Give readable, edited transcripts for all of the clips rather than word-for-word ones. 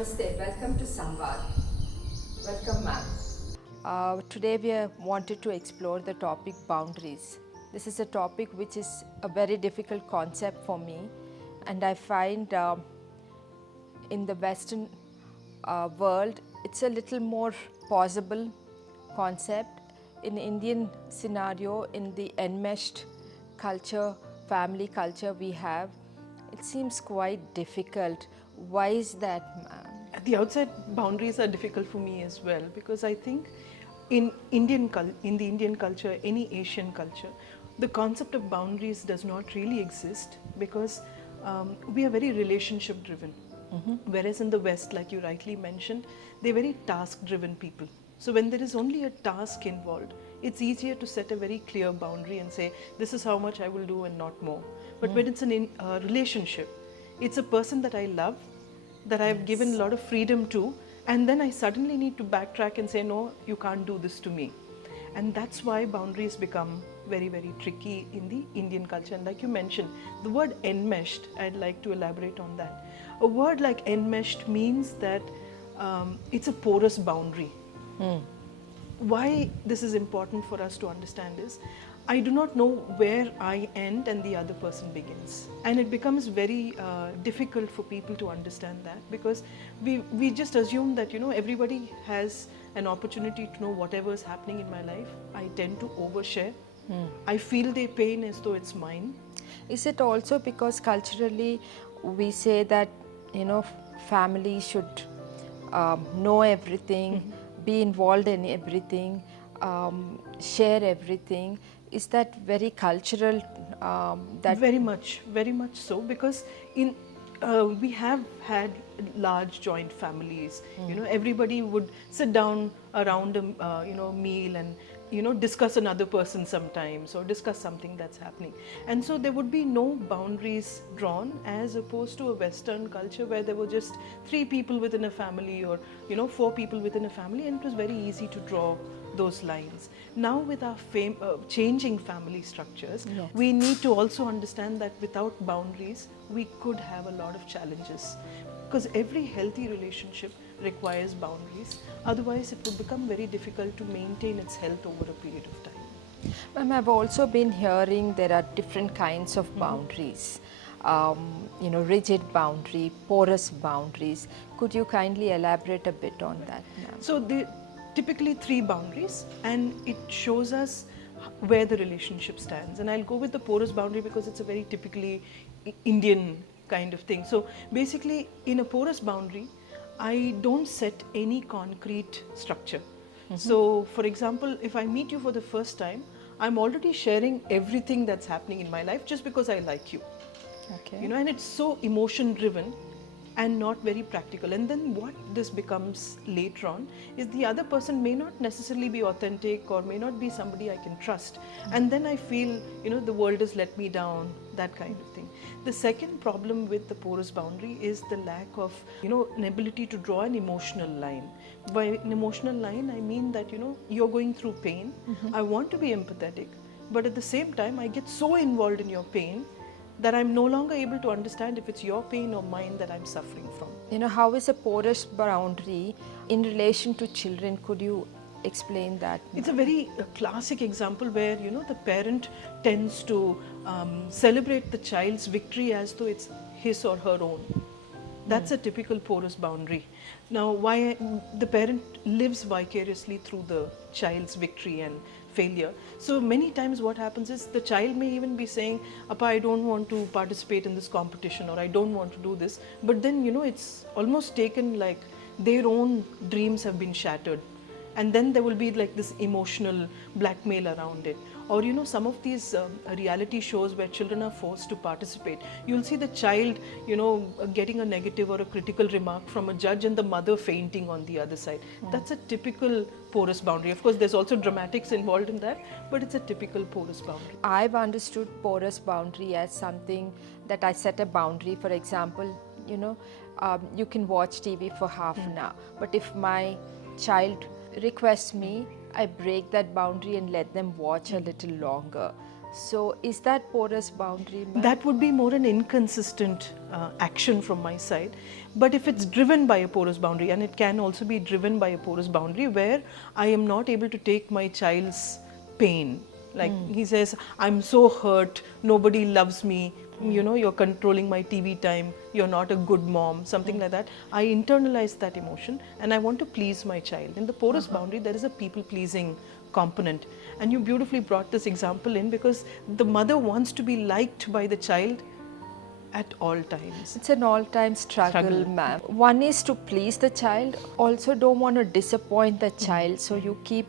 Namaste, welcome to Samvadh. Welcome, ma'am. Today we wanted to explore the topic boundaries. This is a topic which is a very difficult concept for me, and I find in the Western world it's a little more possible concept. In Indian scenario, in the enmeshed culture, family culture we have, it seems quite difficult. Why is that, ma'am? At the outset, boundaries are difficult for me as well because I think in the Indian culture, any Asian culture, the concept of boundaries does not really exist because we are very relationship driven. Whereas in the West, like you rightly mentioned, they're very task driven people. So when there is only a task involved, it's easier to set a very clear boundary and say, this is how much I will do and not more. But when it's a relationship, it's a person that I love, that I've given a lot of freedom to, and then I suddenly need to backtrack and say, no, you can't do this to me. And that's why boundaries become very, very tricky in the Indian culture. And like you mentioned, the word enmeshed, I'd like to elaborate on that. A word like enmeshed means that it's a porous boundary. Why this is important for us to understand is, I do not know where I end and the other person begins. And it becomes very difficult for people to understand that because we just assume that, everybody has an opportunity to know whatever is happening in my life. I tend to overshare. I feel their pain as though it's mine. Is it also because culturally we say that, family should know everything, be involved in everything, share everything? Is that very cultural? Very much so, because we have had large joint families. Everybody would sit down around a meal and discuss another person sometimes, or discuss something that's happening. And so there would be no boundaries drawn, as opposed to a Western culture where there were just 3 people within a family, or 4 people within a family, and it was very easy to draw those lines. Now with our changing family structures, we need to also understand that without boundaries we could have a lot of challenges, because every healthy relationship requires boundaries. Otherwise it would become very difficult to maintain its health over a period of time. Ma'am, I've also been hearing there are different kinds of boundaries. Rigid boundary, porous boundaries. Could you kindly elaborate a bit on that, ma'am? So typically 3 boundaries, and it shows us where the relationship stands. And I'll go with the porous boundary because it's a very typically Indian kind of thing. So basically, in a porous boundary, I don't set any concrete structure. So for example, if I meet you for the first time, I'm already sharing everything that's happening in my life just because I like you. Okay. And it's so emotion driven and not very practical. And then what this becomes later on is the other person may not necessarily be authentic, or may not be somebody I can trust. And then I feel, the world has let me down, that kind of thing. The second problem with the porous boundary is the lack of, an ability to draw an emotional line. By an emotional line, I mean that, you're going through pain. I want to be empathetic, but at the same time, I get so involved in your pain that I'm no longer able to understand if it's your pain or mine that I'm suffering from. How is a porous boundary in relation to children? Could you explain that? It's a very classic example where, the parent tends to celebrate the child's victory as though it's his or her own. That's a typical porous boundary. Now, why the parent lives vicariously through the child's victory and failure. So many times what happens is the child may even be saying, Appa, I don't want to participate in this competition, or I don't want to do this. But then, it's almost taken like their own dreams have been shattered. And then there will be like this emotional blackmail around it. Or, some of these reality shows where children are forced to participate, you'll see the child, getting a negative or a critical remark from a judge and the mother fainting on the other side. That's a typical porous boundary. Of course, there's also dramatics involved in that, but it's a typical porous boundary. I've understood porous boundary as something that I set a boundary. For example, you can watch TV for half an hour, but if my child requests me, I break that boundary and let them watch a little longer. So is that porous boundary, ma'am? That would be more an inconsistent action from my side. But if it's driven by a porous boundary, and it can also be driven by a porous boundary where I am not able to take my child's pain. Like he says, I'm so hurt, nobody loves me, you know, you're controlling my TV time, you're not a good mom, something like that. I internalize that emotion and I want to please my child. In the porous boundary, there is a people pleasing component. And you beautifully brought this example in because the mother wants to be liked by the child at all times. It's an all-time struggle, ma'am. One is to please the child, also don't want to disappoint the child, so you keep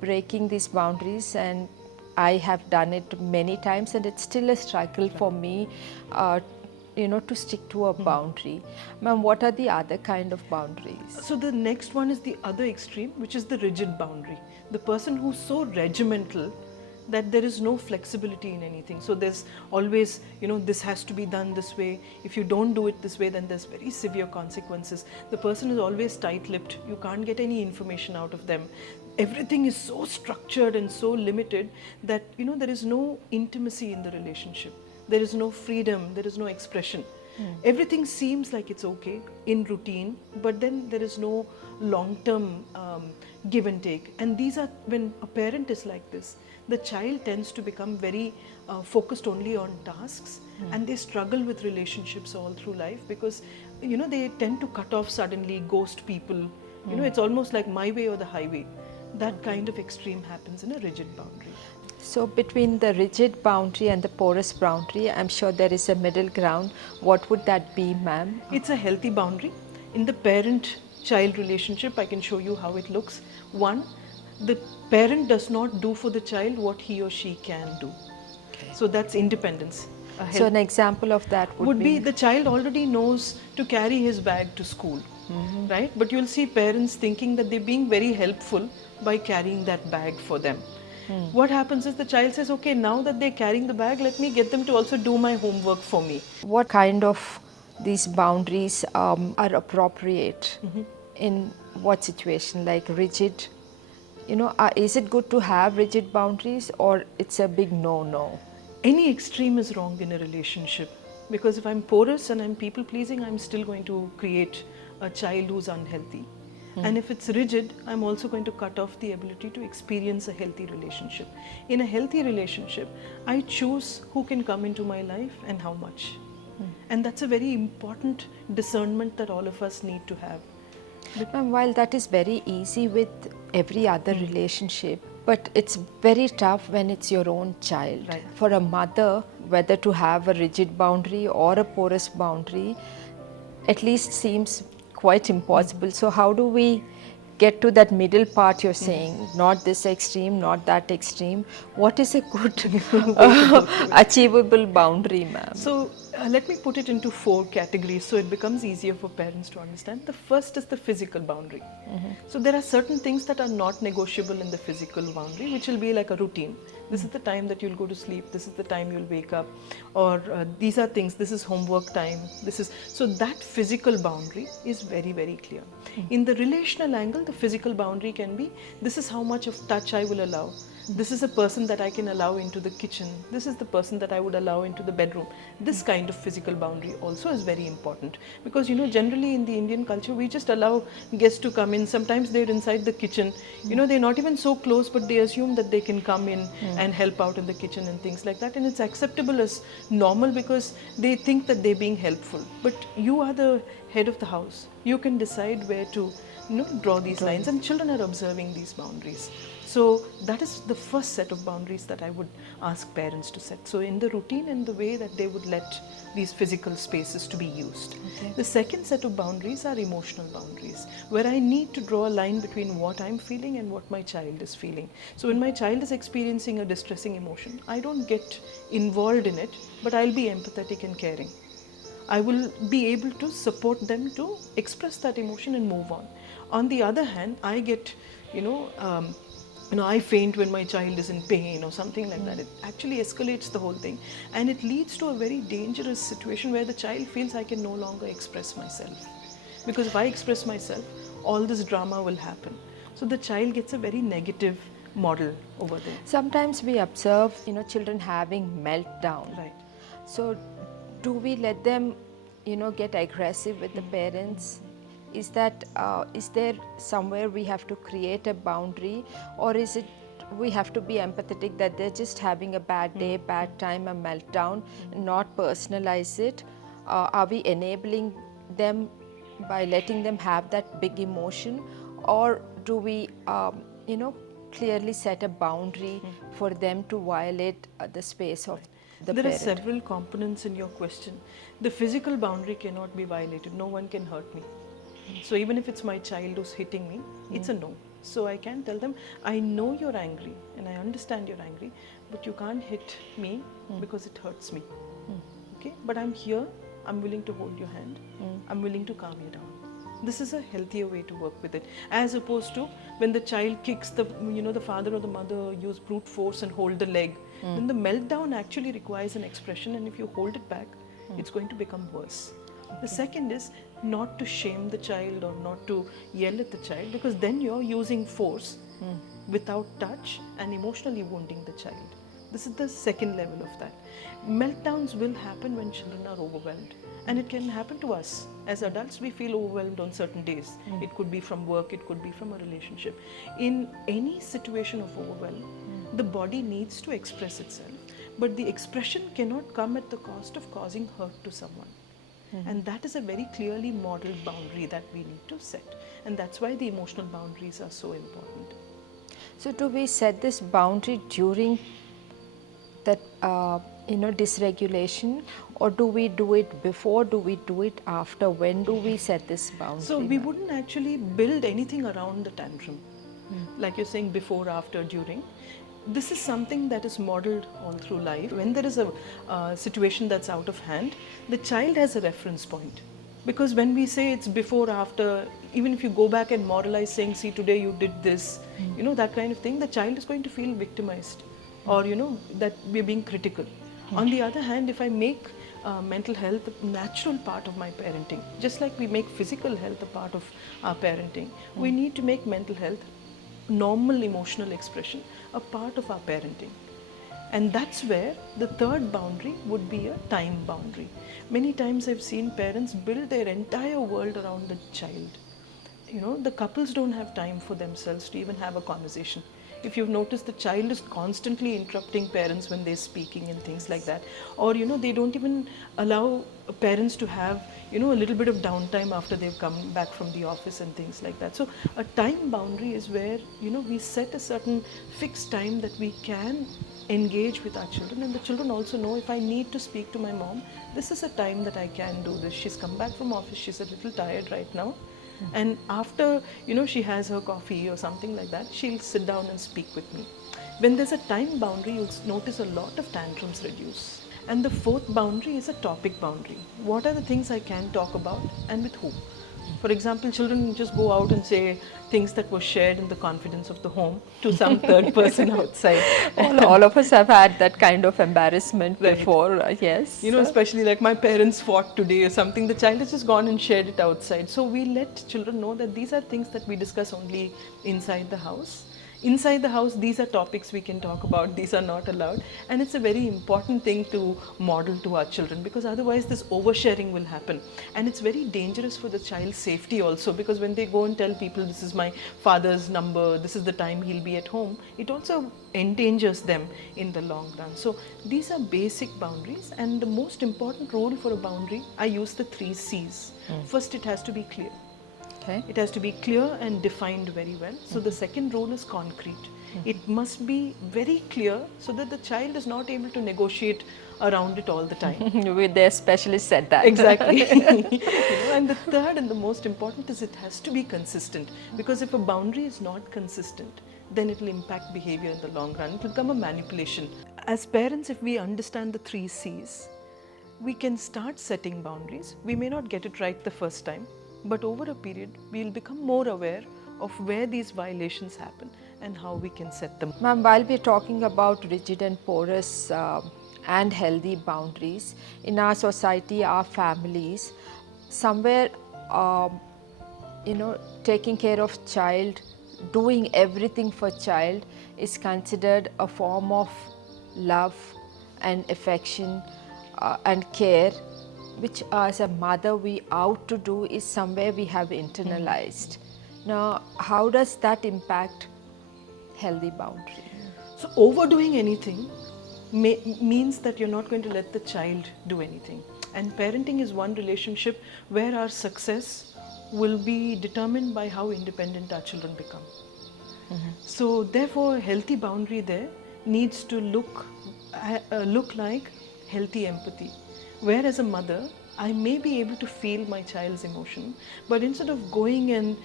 breaking these boundaries, and I have done it many times and it's still a struggle for me, to stick to a boundary. Ma'am, what are the other kind of boundaries? So the next one is the other extreme, which is the rigid boundary. The person who's so regimental that there is no flexibility in anything. So there's always, this has to be done this way. If you don't do it this way, then there's very severe consequences. The person is always tight-lipped. You can't get any information out of them. Everything is so structured and so limited that, there is no intimacy in the relationship. There is no freedom, there is no expression. Everything seems like it's okay in routine, but then there is no long-term give and take. And these are, when a parent is like this, the child tends to become very focused only on tasks, and they struggle with relationships all through life because, they tend to cut off suddenly, ghost people. It's almost like my way or the highway. That kind of extreme happens in a rigid boundary. So between the rigid boundary and the porous boundary, I'm sure there is a middle ground. What would that be, ma'am? It's a healthy boundary. In the parent-child relationship, I can show you how it looks. One, the parent does not do for the child what he or she can do. So that's independence. So an example of that would be the child already knows to carry his bag to school, right? But you'll see parents thinking that they're being very helpful by carrying that bag for them. What happens is the child says, okay, now that they're carrying the bag, let me get them to also do my homework for me. What kind of these boundaries are appropriate in what situation, like rigid? Is it good to have rigid boundaries, or it's a big no-no? Any extreme is wrong in a relationship, because if I'm porous and I'm people pleasing, I'm still going to create a child who's unhealthy. And if it's rigid, I'm also going to cut off the ability to experience a healthy relationship. In a healthy relationship, I choose who can come into my life and how much. And that's a very important discernment that all of us need to have. Ma'am, while that is very easy with every other relationship, but it's very tough when it's your own child. Right. For a mother, whether to have a rigid boundary or a porous boundary, at least seems quite impossible. So how do we get to that middle part you're saying? Not this extreme, not that extreme. What is a good achievable boundary, ma'am? So let me put it into 4 categories so it becomes easier for parents to understand. The first is the physical boundary. So there are certain things that are not negotiable in the physical boundary, which will be like a routine. This is the time that you'll go to sleep, this is the time you'll wake up, or these are things, this is homework time, so that physical boundary is very, very clear. In the relational angle, the physical boundary can be, this is how much of touch I will allow. This is a person that I can allow into the kitchen. This is the person that I would allow into the bedroom. This kind of physical boundary also is very important, because generally in the Indian culture we just allow guests to come in. Sometimes they're inside the kitchen, they're not even so close, but they assume that they can come in and help out in the kitchen and things like that, and it's acceptable as normal because they think that they're being helpful. But you are the head of the house. You can decide where to draw these lines, and children are observing these boundaries. So that is the first set of boundaries that I would ask parents to set. So in the routine and the way that they would let these physical spaces to be used. Okay. The second set of boundaries are emotional boundaries, where I need to draw a line between what I'm feeling and what my child is feeling. So when my child is experiencing a distressing emotion, I don't get involved in it, but I'll be empathetic and caring. I will be able to support them to express that emotion and move on. On the other hand, I get, I faint when my child is in pain or something like that. It actually escalates the whole thing, and it leads to a very dangerous situation where the child feels I can no longer express myself. Because if I express myself, all this drama will happen. So the child gets a very negative model over there. Sometimes we observe, children having meltdown. Right. So, do we let them, get aggressive with the parents? Is there somewhere we have to create a boundary, or is it we have to be empathetic that they're just having a bad day, bad time, a meltdown, not personalize it? Are we enabling them by letting them have that big emotion, or do we, clearly set a boundary for them to violate the space of the There parent? are several components in your question. The physical boundary cannot be violated. No one can hurt me. So even if it's my child who's hitting me, it's a no. So I can tell them, I know you're angry and I understand you're angry, but you can't hit me because it hurts me. Okay? But I'm here, I'm willing to hold your hand, I'm willing to calm you down. This is a healthier way to work with it, as opposed to when the child kicks the father or the mother use brute force and hold the leg. Then the meltdown actually requires an expression, and if you hold it back, it's going to become worse. The second is not to shame the child or not to yell at the child, because then you're using force without touch and emotionally wounding the child. This is the second level of that. Meltdowns will happen when children are overwhelmed, and it can happen to us. As adults, we feel overwhelmed on certain days. It could be from work, it could be from a relationship. In any situation of overwhelm, the body needs to express itself, but the expression cannot come at the cost of causing hurt to someone. And that is a very clearly modeled boundary that we need to set. And that's why the emotional boundaries are so important. So, do we set this boundary during that dysregulation, or do we do it before? Do we do it after? When do we set this boundary? So we wouldn't actually build anything around the tantrum, like you're saying, before, after, during. This is something that is modeled all through life. When there is a situation that's out of hand, the child has a reference point. Because when we say it's before, after, even if you go back and moralize saying, see, today you did this, that kind of thing, the child is going to feel victimized, or that we're being critical. On the other hand, if I make mental health a natural part of my parenting, just like we make physical health a part of our parenting, we need to make mental health, normal emotional expression, a part of our parenting. And that's where the third boundary would be a time boundary. Many times I've seen parents build their entire world around the child. The couples don't have time for themselves to even have a conversation. If you've noticed, the child is constantly interrupting parents when they're speaking and things like that. Or, they don't even allow parents to have, a little bit of downtime after they've come back from the office and things like that. So a time boundary is where, we set a certain fixed time that we can engage with our children, and the children also know, if I need to speak to my mom, this is a time that I can do this. She's come back from office, she's a little tired right now. And after, she has her coffee or something like that, she'll sit down and speak with me. When there's a time boundary, you'll notice a lot of tantrums reduce. And the fourth boundary is a topic boundary. What are the things I can talk about and with whom? For example, children just go out and say things that were shared in the confidence of the home to some third person outside. all of us have had that kind of embarrassment before, yes. Especially like my parents fought today or something, the child has just gone and shared it outside. So we let children know that these are things that we discuss only inside the house. Inside the house, these are topics we can talk about, these are not allowed. And it's a very important thing to model to our children, because otherwise this oversharing will happen. And it's very dangerous for the child's safety also, because when they go and tell people, this is my father's number, this is the time he'll be at home, it also endangers them in the long run. So these are basic boundaries, and the most important rule for a boundary, I use the 3 C's. First, it has to be clear. Okay. It has to be clear and defined very well. So the second rule is concrete. It must be very clear so that the child is not able to negotiate around it all the time. Their specialist said that. Exactly. And the third and the most important is it has to be consistent. Because if a boundary is not consistent, then it will impact behavior in the long run. It will become a manipulation. As parents, if we understand the 3 C's, we can start setting boundaries. We may not get it right the first time, but over a period, we'll become more aware of where these violations happen and how we can set them. Ma'am, while we're talking about rigid and porous and healthy boundaries, in our society, our families, somewhere, taking care of child doing everything for child is considered a form of love and affection and care, which as a mother we out to do is somewhere we have internalized. Now, how does that impact healthy boundary? So overdoing anything means that you're not going to let the child do anything. And parenting is one relationship where our success will be determined by how independent our children become. So therefore, a healthy boundary there needs to look like healthy empathy. Where as a mother, I may be able to feel my child's emotion, but instead of going and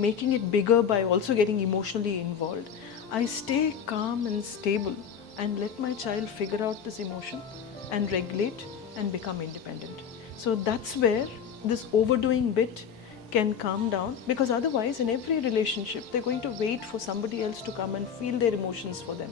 making it bigger by also getting emotionally involved, I stay calm and stable and let my child figure out this emotion and regulate and become independent. So that's where this overdoing bit can calm down, because otherwise in every relationship they're going to wait for somebody else to come and feel their emotions for them.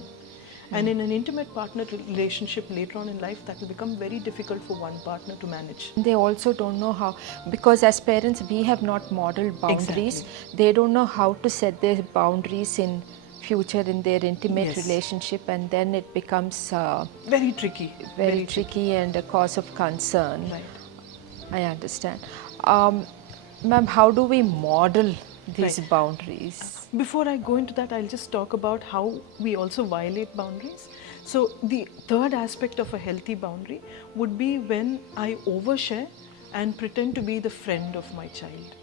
And in an intimate partner relationship later on in life, that will become very difficult for one partner to manage. They also don't know how, because as parents we have not modeled boundaries. Exactly. They don't know how to set their boundaries in future in their intimate Yes. relationship, and then it becomes Very tricky. very tricky and a cause of concern. Right. I understand. Ma'am, how do we model these Right. boundaries? Before I go into that, I'll just talk about how we also violate boundaries. So the third aspect of a healthy boundary would be when I overshare and pretend to be the friend of my child.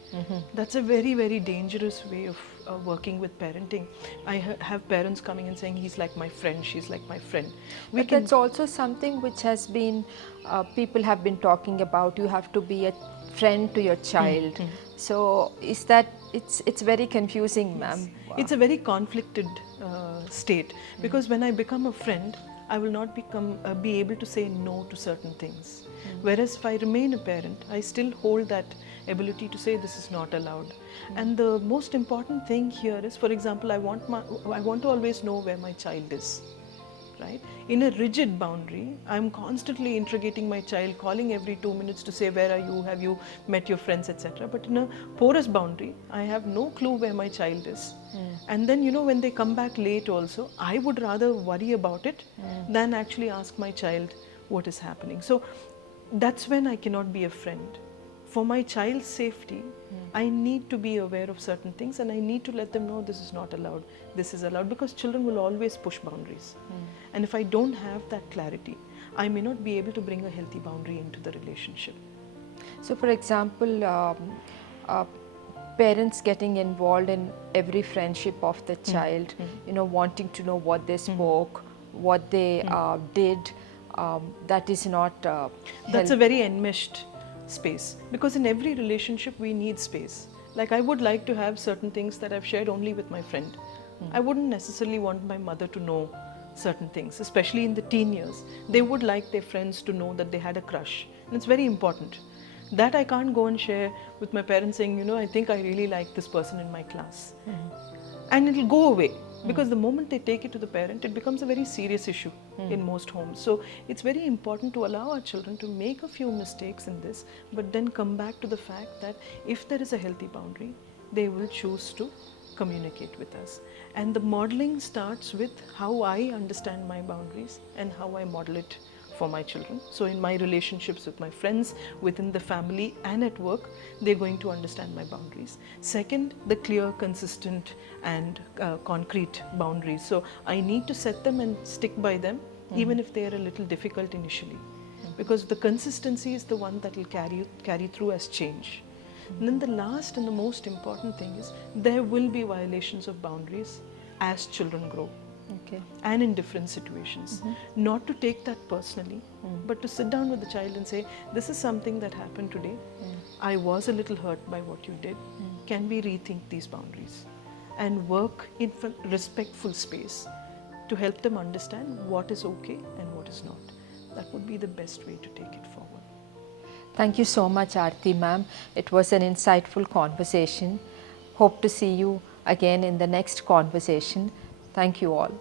That's a very, very dangerous way of working with parenting. I have parents coming and saying, he's like my friend, she's like my friend. But that's also something which has been, people have been talking about. You have to be a friend to your child. So is that, it's very confusing, ma'am. It's a very conflicted state, because when I become a friend, I will not be able to say no to certain things. Whereas if I remain a parent, I still hold that ability to say this is not allowed. And the most important thing here is, for example, I want to always know where my child is. Right? In a rigid boundary, I'm constantly interrogating my child, calling every 2 minutes to say, where are you, have you met your friends, etc. But in a porous boundary, I have no clue where my child is. And then, when they come back late also, I would rather worry about it than actually ask my child what is happening. So that's when I cannot be a friend. For my child's safety, I need to be aware of certain things, and I need to let them know this is not allowed, this is allowed, because children will always push boundaries. And if I don't have that clarity, I may not be able to bring a healthy boundary into the relationship. So for example, parents getting involved in every friendship of the child, wanting to know what they spoke, what they did, that is not That's a very enmeshed space, because in every relationship we need space. Like, I would like to have certain things that I've shared only with my friend. I wouldn't necessarily want my mother to know certain things, especially in the teen years. They would like their friends to know that they had a crush, and it's very important. That I can't go and share with my parents saying, I think I really like this person in my class. And it'll go away, because the moment they take it to the parent, it becomes a very serious issue in most homes. So it's very important to allow our children to make a few mistakes in this, but then come back to the fact that if there is a healthy boundary, they will choose to communicate with us. And the modeling starts with how I understand my boundaries and how I model it for my children. So in my relationships with my friends, within the family and at work, they're going to understand my boundaries. Second, the clear, consistent and concrete boundaries. So I need to set them and stick by them, even if they are a little difficult initially, because the consistency is the one that will carry through as change. And then the last and the most important thing is, there will be violations of boundaries as children grow. Okay. And in different situations. Not to take that personally, but to sit down with the child and say, this is something that happened today. I was a little hurt by what you did. Can we rethink these boundaries? And work in respectful space to help them understand what is okay and what is not. That would be the best way to take it forward. Thank you so much, Aarti ma'am. It was an insightful conversation. Hope to see you again in the next conversation. Thank you all.